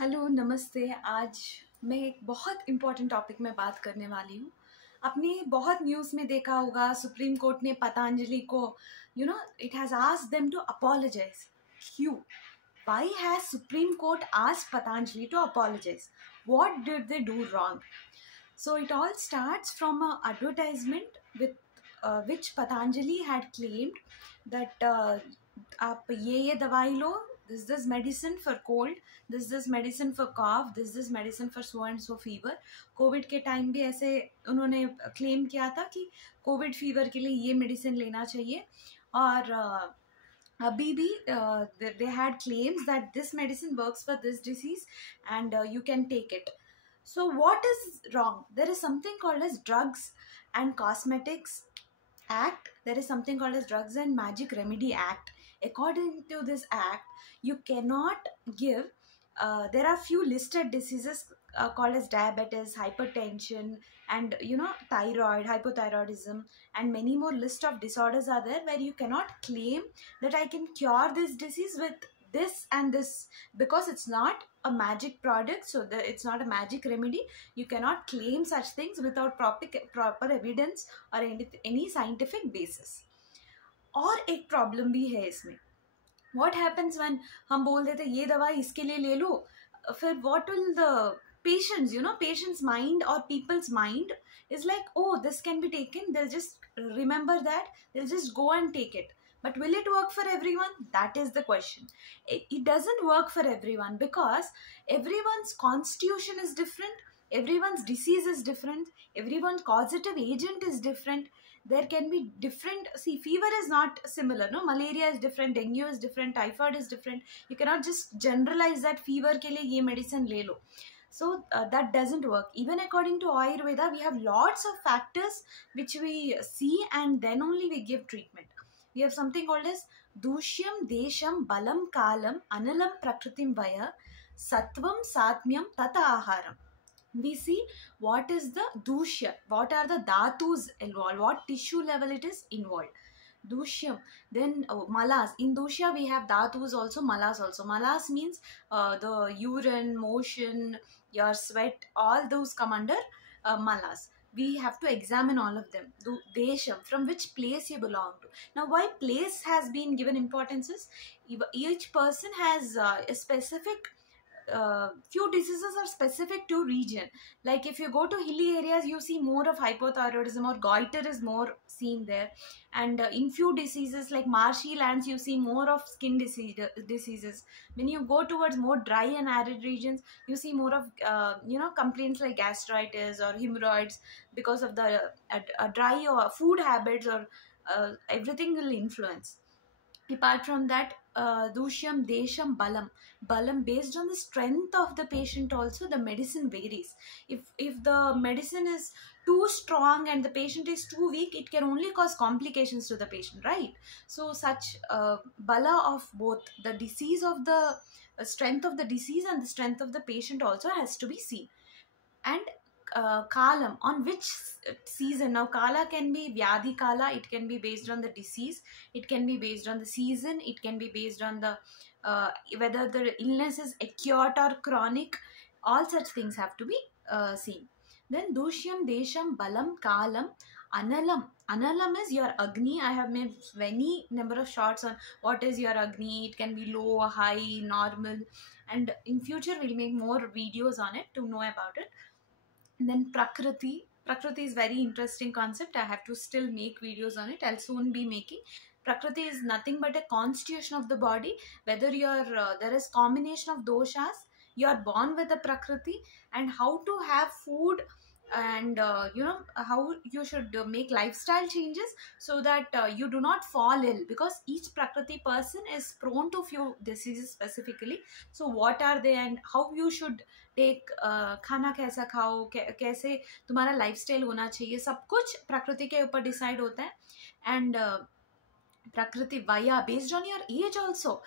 Hello नमस्ते। आज मैं एक बहुत इम्पोर्टेंट टॉपिक में बात करने वाली हूँ। आपने बहुत न्यूज़ में देखा होगा, सुप्रीम कोर्ट ने पतंजलि को it has asked them to apologise. क्यों? Why has Supreme Court asked Patanjali to apologize? What did they do wrong? So it all starts from an advertisement with which Patanjali had claimed that आप ये दवाई लो, this medicine for cold, this medicine for cough, this medicine for so and so fever. Covid के time भी ऐसे उन्होंने claim किया था कि कोविड फीवर के लिए ये मेडिसिन लेना चाहिए। और अभी भी they had claims that this medicine works for this disease and you can take it. So what is wrong? There is something called as Drugs and Cosmetics Act. There is something called as Drugs and Magic Remedy Act. According to this act, you cannot give there are few listed diseases called as diabetes, hypertension, and thyroid, hypothyroidism, and many more list of disorders are there where you cannot claim that I can cure this disease with this and this, because it's not a magic product, so it's not a magic remedy. You cannot claim such things without proper evidence or any scientific basis. और एक problem भी है इसमें। What happens when हम बोल देते ये दवाई इसके लिए ले लो, फिर what will the patient's mind or people's mind is like, oh, this can be taken, they'll just remember that, they'll just go and take it. But will it work for everyone? That is the question. It doesn't work for everyone because everyone's constitution is different, everyone's disease is different, everyone's causative agent is different. There can be different, fever is not similar, no? Malaria is different, dengue is different, typhoid is different. You cannot just generalize that fever ke liye ye medicine le lo. So that doesn't work. Even according to Ayurveda, we have lots of factors which we see and then only we give treatment. We have something called as Dushyam, Desham, Balam, Kalam, Analam, Prakritim, Vaya, Sattvam, Satmyam, Tata Aharam. We see what is the dushya, what are the dhatus involved, what tissue level it is involved. Dushyam, then malas. In dushya we have dhatus also, malas also. Malas means the urine, motion, your sweat, all those come under malas. We have to examine all of them. Desham, from which place you belong to. Now why place has been given importance is each person has a specific few diseases are specific to region. Like if you go to hilly areas, you see more of hypothyroidism or goiter is more seen there. And in few diseases like marshy lands, you see more of skin diseases. When you go towards more dry and arid regions, you see more of complaints like gastritis or hemorrhoids because of the dry or food habits, or everything will influence. Apart from that, Dushyam, Desham, Balam. Balam, based on the strength of the patient also, the medicine varies. If the medicine is too strong and the patient is too weak, it can only cause complications to the patient, right? So such Bala of both the disease of the strength of the disease and the strength of the patient also has to be seen. And kalam, on which season. Now kala can be vyadhi kala, it can be based on the disease, it can be based on the season, it can be based on the whether the illness is acute or chronic. All such things have to be seen. Then dushyam, desham, balam, kalam, analam. Analam is your agni. I have made many number of shots on what is your agni. It can be low, high, normal, and in future we'll make more videos on it to know about it. And then Prakriti. Prakriti is very interesting concept. I have to still make videos on it. I'll soon be making. Prakriti is nothing but a constitution of the body. Whether you're there is combination of doshas, you are born with a Prakriti, and how to have food and how you should make lifestyle changes so that you do not fall ill, because each Prakriti person is prone to few diseases specifically. So what are they and how you should take खाना कैसा खाओ, कैसे तुम्हारा lifestyle होना चाहिए, सब कुछ प्रकृति के ऊपर डिसाइड होता है. एंड प्रकृति via based on your age also.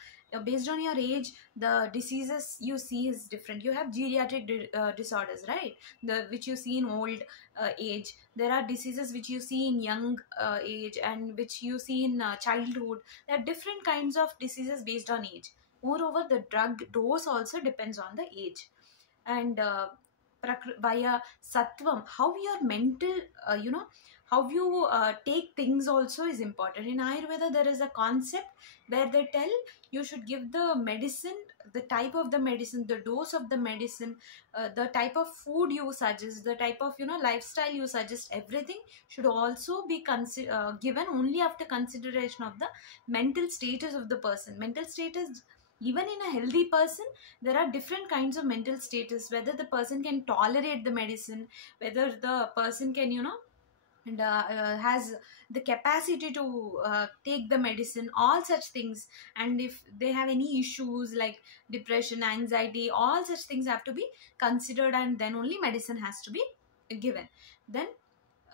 Based on your age, the diseases you see is different. You have geriatric disorders, right? Which you see in old age. There are diseases which you see in young age and which you see in childhood. There are different kinds of diseases based on age. Moreover, the drug dose also depends on the age. And via sattvam, how your mental, how you take things also is important. In Ayurveda, there is a concept where they tell you should give the medicine, the type of the medicine, the dose of the medicine, the type of food you suggest, the type of lifestyle you suggest, everything should also be given only after consideration of the mental status of the person. Mental status, even in a healthy person, there are different kinds of mental status, whether the person can tolerate the medicine, whether the person can and has the capacity to take the medicine, all such things. And if they have any issues like depression, anxiety, all such things have to be considered, and then only medicine has to be given. Then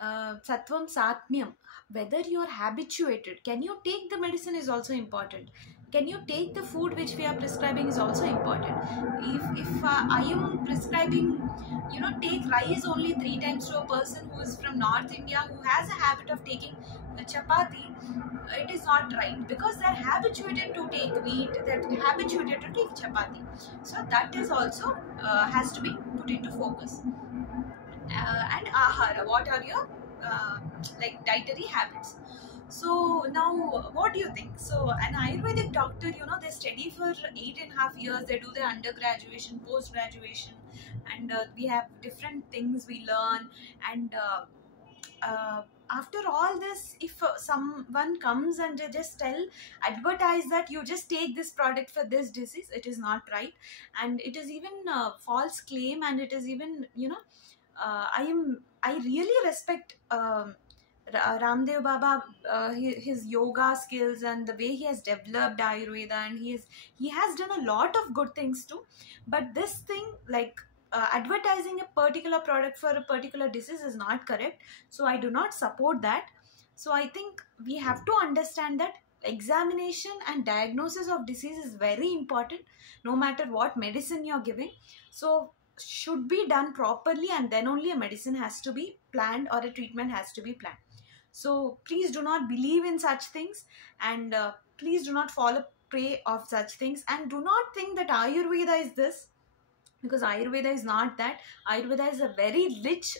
sattvam satmyam, whether you are habituated, can you take the medicine is also important. Can you take the food which we are prescribing is also important. If I am prescribing, take rice only 3 times to a person who is from North India, who has a habit of taking chapati, it is not right, because they are habituated to take wheat, they're habituated to take chapati. So that is also has to be put into focus. And ahara, what are your like dietary habits. So now, what do you think? So an Ayurvedic doctor, they study for 8.5 years. They do their undergraduation, post-graduation, and we have different things we learn. And after all this, if someone comes and they just advertise that you just take this product for this disease, it is not right, and it is even false claim, and it is even I really respect Ramdev Baba, his yoga skills and the way he has developed Ayurveda, and he has done a lot of good things too. But this thing, like advertising a particular product for a particular disease, is not correct. So I do not support that. So I think we have to understand that examination and diagnosis of disease is very important, no matter what medicine you're giving. So should be done properly, and then only a medicine has to be planned or a treatment has to be planned. So please do not believe in such things, and please do not fall a prey of such things, and do not think that Ayurveda is this, because Ayurveda is not that. Ayurveda is a very rich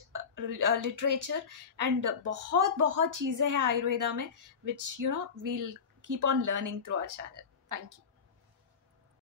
literature, and बहुत चीजें हैं Ayurveda में, which we'll keep on learning through our channel. Thank you.